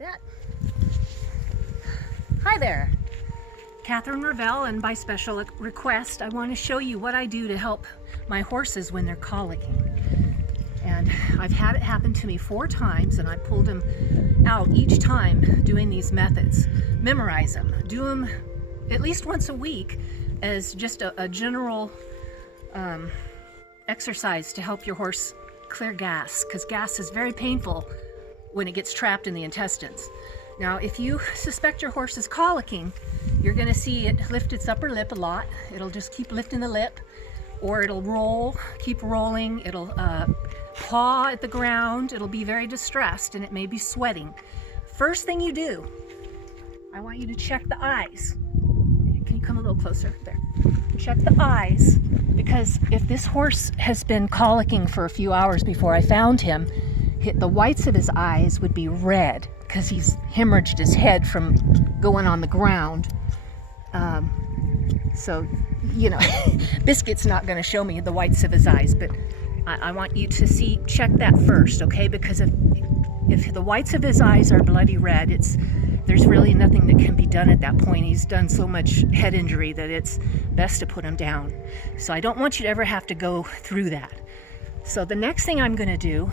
that. Hi there, Catherine Ravel, and by special request, I want to show you what I do to help my horses when they're colicking. And I've had it happen to me 4 times, and I pulled them out each time doing these methods. Memorize them, do them at least once a week as just a general exercise to help your horse clear gas, because gas is very painful when it gets trapped in the intestines. Now, if you suspect your horse is colicking, you're going to see it lift its upper lip a lot. It'll just keep lifting the lip, or it'll roll, keep rolling. It'll paw at the ground. It'll be very distressed, and it may be sweating. First thing you do, I want you to check the eyes. Can you come a little closer? There. Check the eyes, because if this horse has been colicking for a few hours before I found him, the whites of his eyes would be red because he's hemorrhaged his head from going on the ground. So, you know, Biscuit's not going to show me the whites of his eyes, but I want you to check that first, okay? Because if the whites of his eyes are bloody red, there's really nothing that can be done at that point. He's done so much head injury that it's best to put him down. So I don't want you to ever have to go through that. So the next thing I'm going to do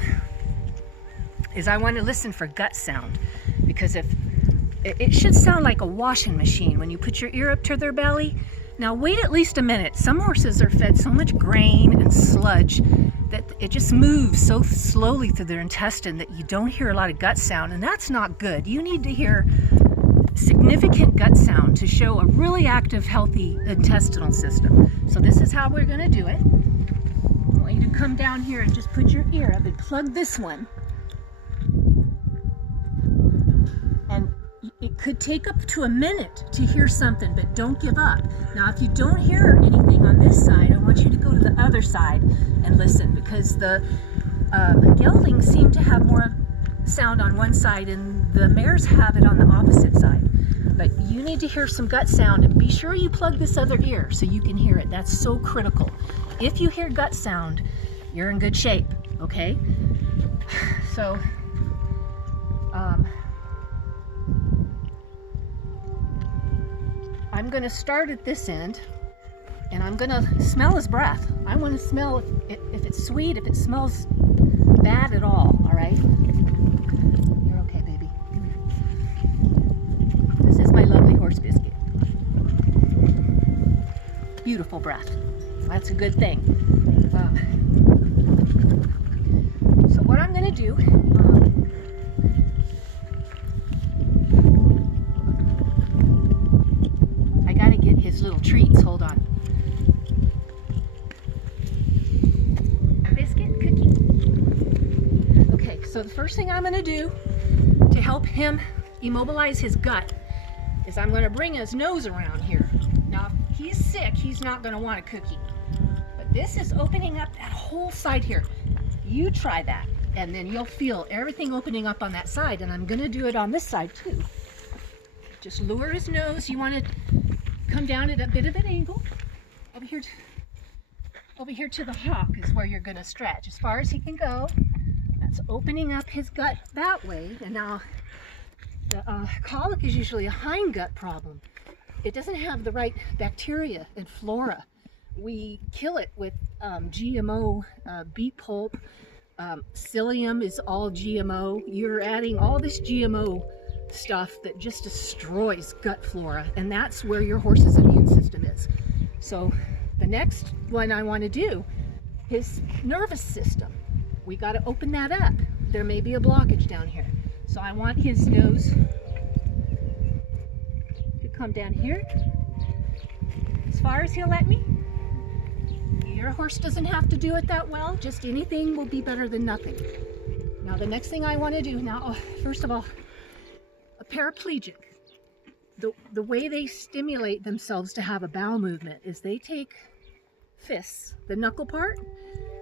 is I want to listen for gut sound, because if it should sound like a washing machine when you put your ear up to their belly. Now wait at least a minute. Some horses are fed so much grain and sludge that it just moves so slowly through their intestine that you don't hear a lot of gut sound, and that's not good. You need to hear significant gut sound to show a really active, healthy intestinal system. So this is how we're going to do it. I want you to come down here and just put your ear up and plug this one. And it could take up to a minute to hear something, but don't give up. Now, if you don't hear anything on this side, I want you to go to the other side and listen, because the geldings seem to have more sound on one side and the mares have it on the opposite side. But you need to hear some gut sound, and be sure you plug this other ear so you can hear it. That's so critical. If you hear gut sound, you're in good shape, okay? So, I'm going to start at this end, and I'm going to smell his breath. I want to smell if it's sweet, if it smells bad at all right? You're okay, baby. Come here. This is my lovely horse Biscuit. Beautiful breath. That's a good thing. So what I'm going to do, his little treats. Hold on. Biscuit, cookie. Okay, so the first thing I'm going to do to help him immobilize his gut is I'm going to bring his nose around here. Now, if he's sick, he's not going to want a cookie. But this is opening up that whole side here. You try that, and then you'll feel everything opening up on that side, and I'm going to do it on this side too. Just lure his nose. You want to come down at a bit of an angle. Over here to the hock is where you're going to stretch as far as he can go. That's opening up his gut that way. And now the colic is usually a hindgut problem. It doesn't have the right bacteria and flora. We kill it with GMO beet pulp. Psyllium is all GMO. You're adding all this GMO stuff that just destroys gut flora, and that's where your horse's immune system is. So the next one I want to do, his nervous system. We got to open that up. There may be a blockage down here. So I want his nose to come down here as far as he'll let me. Your horse doesn't have to do it that well. Just anything will be better than nothing. Now the next thing I want to do now, first of all, a paraplegic, the way they stimulate themselves to have a bowel movement is they take fists, the knuckle part,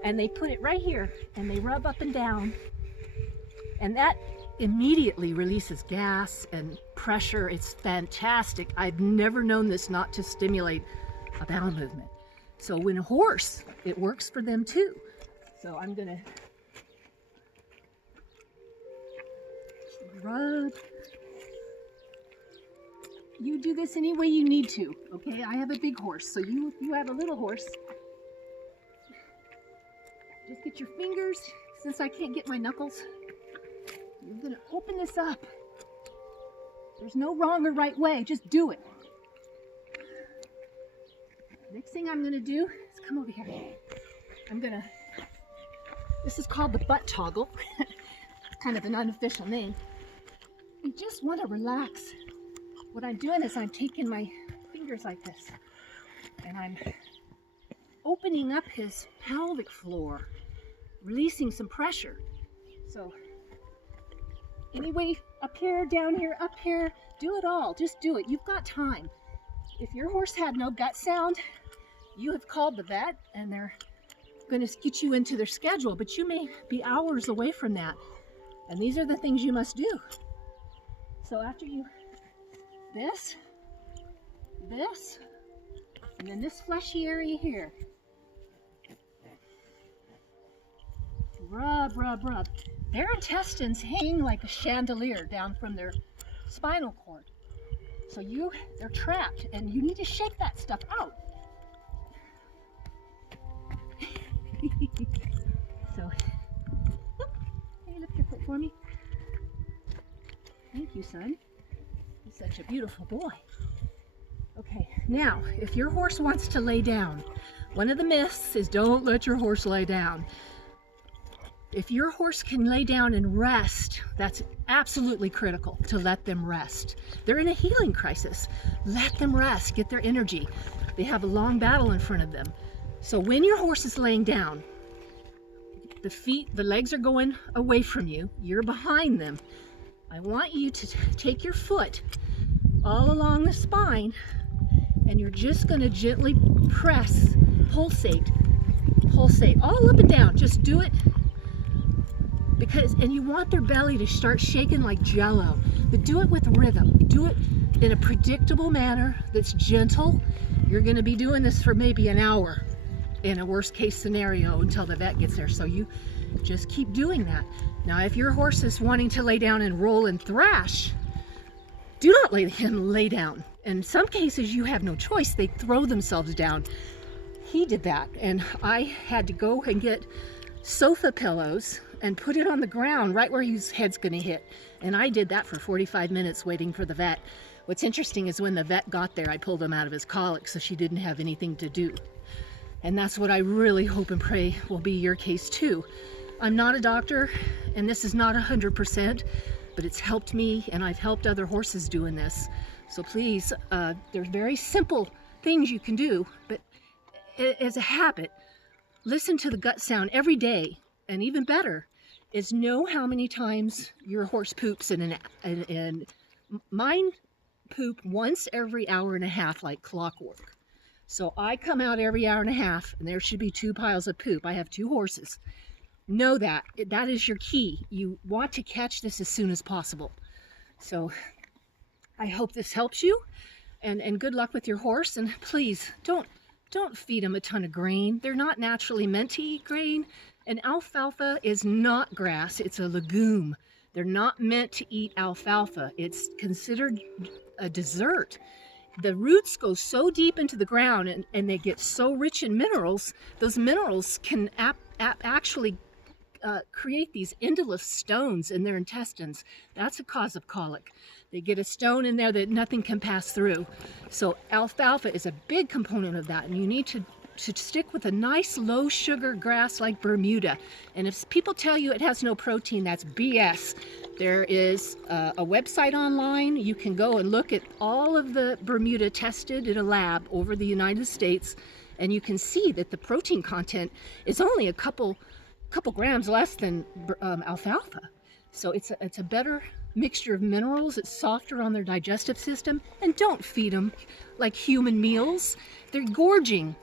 and they put it right here, and they rub up and down, and that immediately releases gas and pressure. It's fantastic. I've never known this not to stimulate a bowel movement. So when a horse, it works for them too. So I'm gonna Rub. You do this any way you need to, okay? I have a big horse, so you have a little horse. Just get your fingers, since I can't get my knuckles. You're gonna open this up. There's no wrong or right way, just do it. Next thing I'm gonna do is come over here. This is called the butt toggle. It's kind of an unofficial name. You just wanna relax. What I'm doing is I'm taking my fingers like this and I'm opening up his pelvic floor, releasing some pressure. So anyway, up here, down here, up here, do it all. Just do it. You've got time. If your horse had no gut sound, you have called the vet and they're going to get you into their schedule, but you may be hours away from that. And these are the things you must do. So after you, this, and then this fleshy area here. Rub, rub, rub. Their intestines hang like a chandelier down from their spinal cord. So they're trapped and you need to shake that stuff out. So, can you lift your foot for me? Thank you, son. He's such a beautiful boy. Okay, now, if your horse wants to lay down, one of the myths is don't let your horse lay down. If your horse can lay down and rest, that's absolutely critical to let them rest. They're in a healing crisis. Let them rest, get their energy. They have a long battle in front of them. So when your horse is laying down, the legs are going away from you, you're behind them. I want you to take your foot all along the spine and you're just going to gently press, pulsate all up and down. Just do it. And you want their belly to start shaking like jello, but do it with rhythm. Do it in a predictable manner that's gentle. You're going to be doing this for maybe an hour in a worst case scenario until the vet gets there. So you just keep doing that. Now, if your horse is wanting to lay down and roll and thrash, do not let him lay down. In some cases, you have no choice. They throw themselves down. He did that, and I had to go and get sofa pillows and put it on the ground right where his head's gonna hit. And I did that for 45 minutes waiting for the vet. What's interesting is when the vet got there, I pulled him out of his colic so she didn't have anything to do. And that's what I really hope and pray will be your case too. I'm not a doctor, and this is not 100%, but it's helped me, and I've helped other horses doing this. So please, there's very simple things you can do, but as a habit, listen to the gut sound every day. And even better is know how many times your horse poops and mine poop once every hour and a half like clockwork. So I come out every hour and a half and there should be 2 piles of poop. I have 2 horses. Know that. That is your key. You want to catch this as soon as possible. So I hope this helps you and good luck with your horse. And please don't feed them a ton of grain. They're not naturally meant to eat grain. And alfalfa is not grass, it's a legume. They're not meant to eat alfalfa. It's considered a dessert. The roots go so deep into the ground and they get so rich in minerals, those minerals can actually create these endoless stones in their intestines. That's a cause of colic. They get a stone in there that nothing can pass through. So alfalfa is a big component of that, and you need to stick with a nice low sugar grass like Bermuda. And if people tell you it has no protein, that's BS. There is a website online. You can go and look at all of the Bermuda tested in a lab over the United States, and you can see that the protein content is only a couple grams less than alfalfa. So it's a better mixture of minerals. It's softer on their digestive system. And don't feed them like human meals. They're gorging.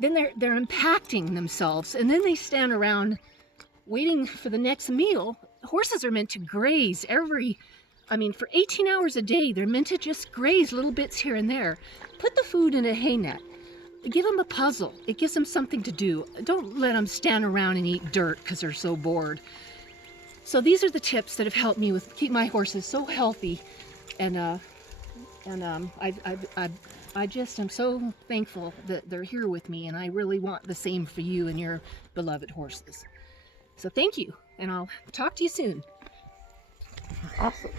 Then they're impacting themselves, and then they stand around waiting for the next meal. Horses are meant to graze for 18 hours a day. They're meant to just graze little bits here and there. Put the food in a hay net. Give them a puzzle. It gives them something to do. Don't let them stand around and eat dirt because they're so bored. So these are the tips that have helped me with keep my horses so healthy, and I just am so thankful that they're here with me, and I really want the same for you and your beloved horses. So thank you, and I'll talk to you soon. Awesome.